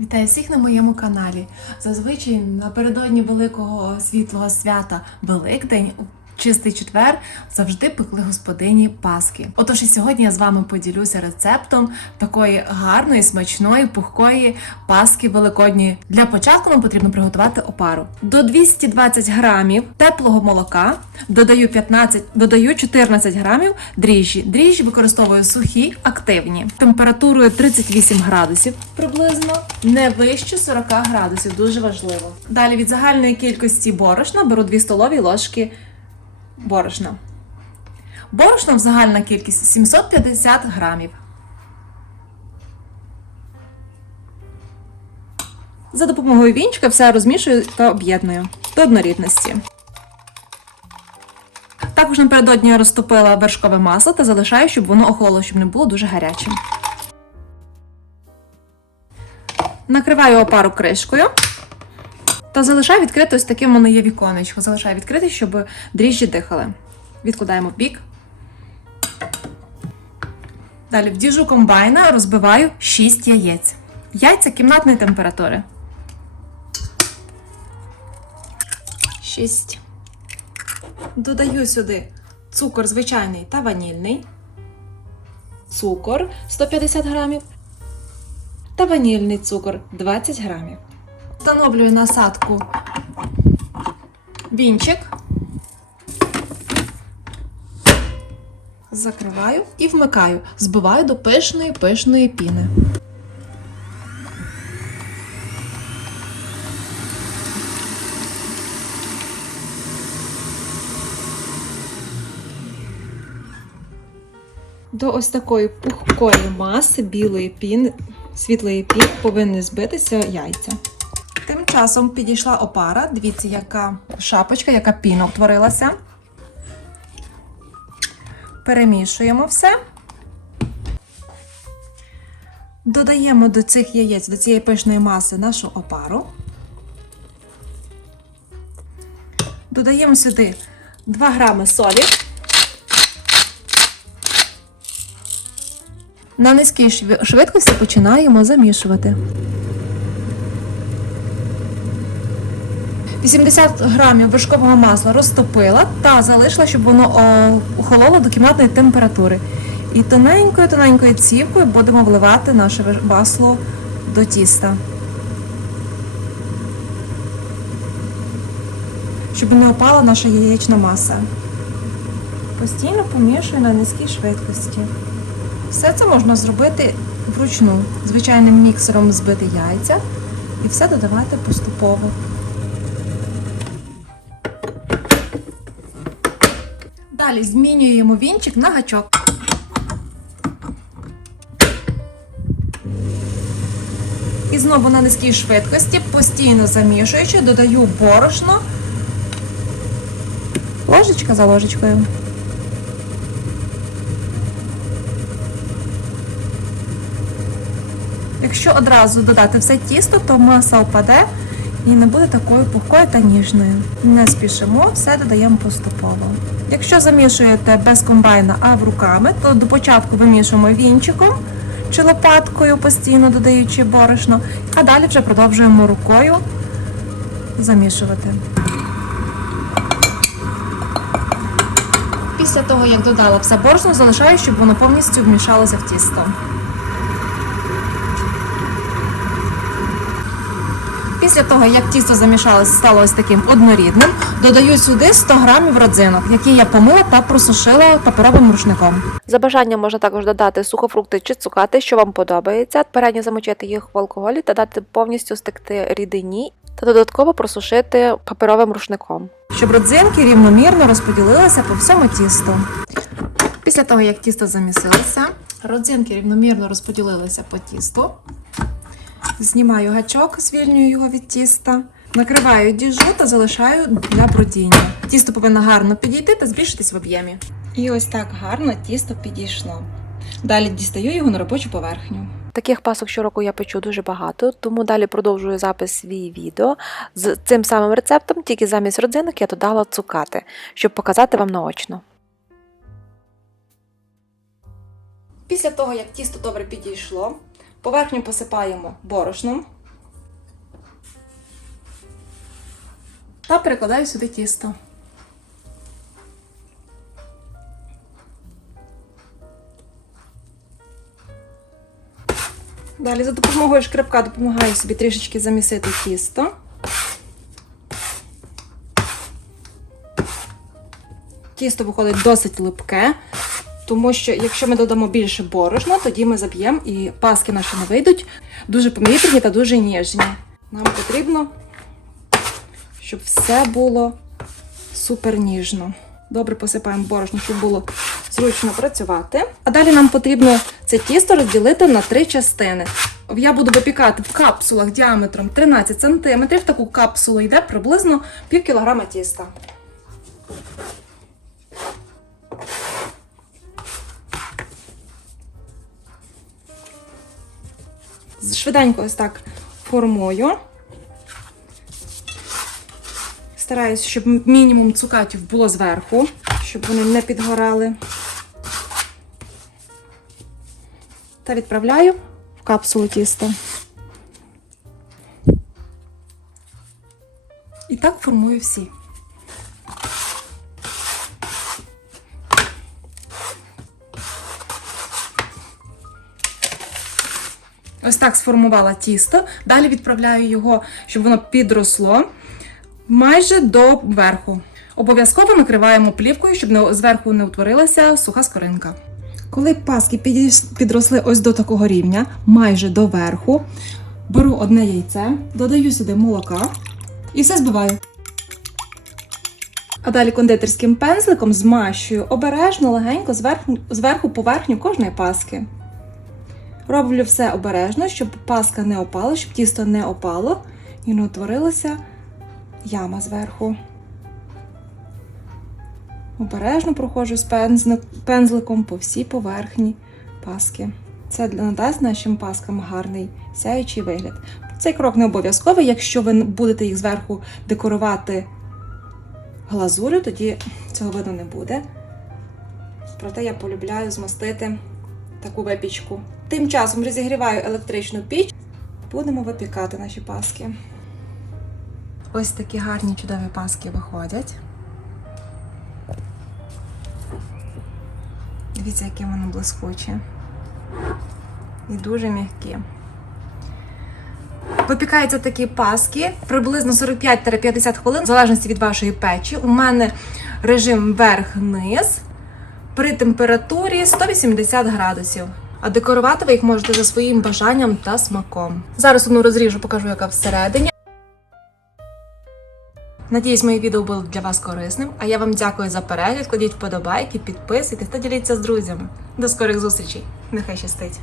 Вітаю всіх на моєму каналі. Зазвичай напередодні великого світлого свята Великдень. Чистий четвер завжди пекли господині паски. Отож і сьогодні я з вами поділюся рецептом такої гарної, смачної, пухкої паски великодньої. Для початку нам потрібно приготувати опару. До 220 грамів теплого молока додаю 15, додаю 14 грамів дріжджі. Дріжджі використовую сухі, активні. Температурою 38 градусів приблизно, не вище 40 градусів, дуже важливо. Далі від загальної кількості борошна беру 2 столові ложки борошна. В загальна кількість 750 грамів. За допомогою вінчика все розмішую та об'єдную до однорідності. Також напередодні я розтопила вершкове масло та залишаю, щоб воно охололо, щоб не було дуже гарячим. Накриваю опару кришкою та залишаю відкрите ось таке в мене є віконечко. Залишаю відкрите, щоб дріжджі дихали. Відкладаємо бік. Далі в діжу комбайна розбиваю 6 яєць. Яйця кімнатної температури. 6. Додаю сюди цукор звичайний та ванільний. Цукор 150 грамів. Та ванільний цукор 20 грамів. Встановлюю насадку вінчик. Закриваю і вмикаю. Збиваю до пишної пишної піни. До ось такої пухкої маси білої піни, світлої піни повинні збитися яйця. Часом підійшла опара. Дивіться, яка шапочка, яка піна утворилася. Перемішуємо все. Додаємо до цих яєць, до цієї пишної маси нашу опару. Додаємо сюди 2 грами солі. На низькій швидкості починаємо замішувати. 80 грамів вершкового масла розтопила та залишила, щоб воно о, охололо до кімнатної температури. І тоненькою-тоненькою цівкою будемо вливати наше масло до тіста. Щоб не опала наша яєчна маса. Постійно помішую на низькій швидкості. Все це можна зробити вручну, звичайним міксером збити яйця і все додавати поступово. Далі змінюємо вінчик на гачок. І знову на низькій швидкості, постійно замішуючи, додаю борошно. Ложечка за ложечкою. Якщо одразу додати все тісто, то маса опаде і не буде такою пухкою та ніжною. Не спішимо, все додаємо поступово. Якщо замішуєте без комбайна, а в руками, то до початку вимішуємо вінчиком чи лопаткою, постійно додаючи борошно, а далі вже продовжуємо рукою замішувати. Після того, як додала все борошно, залишаю, щоб воно повністю вмішалося в тісто. Після того, як тісто замішалося, стало ось таким однорідним, додаю сюди 100 грамів родзинок, які я помила та просушила паперовим рушником. За бажанням можна також додати сухофрукти чи цукати, що вам подобається, передньо замочити їх в алкоголі та дати повністю стекти рідині та додатково просушити паперовим рушником. щоб родзинки рівномірно розподілилися по всьому тісту. Після того, як тісто замісилося, родзинки рівномірно розподілилися по тісту. Знімаю гачок, звільнюю його від тіста, накриваю діжу та залишаю для бродіння. Тісто повинно гарно підійти та збільшитись в об'ємі. І ось так гарно тісто підійшло. Далі дістаю його на робочу поверхню. Таких пасок щороку я печу дуже багато, тому далі продовжую запис свій відео з цим самим рецептом, тільки замість родзинок я додала цукати, щоб показати вам наочно. Після того, як тісто добре підійшло, Поверхню посипаємо борошном та перекладаю сюди тісто. Далі за допомогою шкребка допомагаю собі трішечки замісити тісто. Тісто виходить досить липке, тому що якщо ми додамо більше борошна, тоді ми заб'ємо і паски наші не вийдуть дуже помітні та дуже ніжні. Нам потрібно, щоб все було супер ніжно. Добре посипаємо борошно, щоб було зручно працювати. А далі нам потрібно це тісто розділити на три частини. Я буду випікати в капсулах діаметром 13 см. Таку капсулу йде приблизно пів кілограма тіста. Швиденько ось так формую. Стараюсь, щоб мінімум цукатів було зверху, щоб вони не підгорали. Та відправляю в капсулу тіста. І так формую всі. Ось так сформувала тісто. Далі відправляю його, щоб воно підросло майже до верху. Обов'язково накриваємо плівкою, щоб зверху не утворилася суха скоринка. Коли паски підросли ось до такого рівня, майже до верху, беру одне яйце, додаю сюди молока і все збиваю. А далі кондитерським пензликом змащую обережно, легенько зверху, зверху поверхню кожної паски. Роблю все обережно, щоб паска не опала, щоб тісто не опало і не утворилася яма зверху. Обережно проходжу з пензликом по всій поверхні паски. Це надасть нашим паскам гарний сяючий вигляд. Цей крок не обов'язковий. Якщо ви будете їх зверху декорувати глазурю, тоді цього видно не буде. Проте я полюбляю змастити таку випічку. Тим часом розігріваю електричну піч. Будемо випікати наші паски. Ось такі гарні чудові паски виходять. Дивіться, які вони блискучі. І дуже м'які. Випікаються такі паски приблизно 45-50 хвилин, в залежності від вашої печі. У мене режим верх-низ при температурі 180 градусів. А декорувати ви їх можете за своїм бажанням та смаком. Зараз одну розріжу, покажу, яка всередині. Надіюсь, моє відео було для вас корисним. А я вам дякую за перегляд. Кладіть вподобайки, підписуйтесь та діліться з друзями. До скорих зустрічей! Нехай щастить!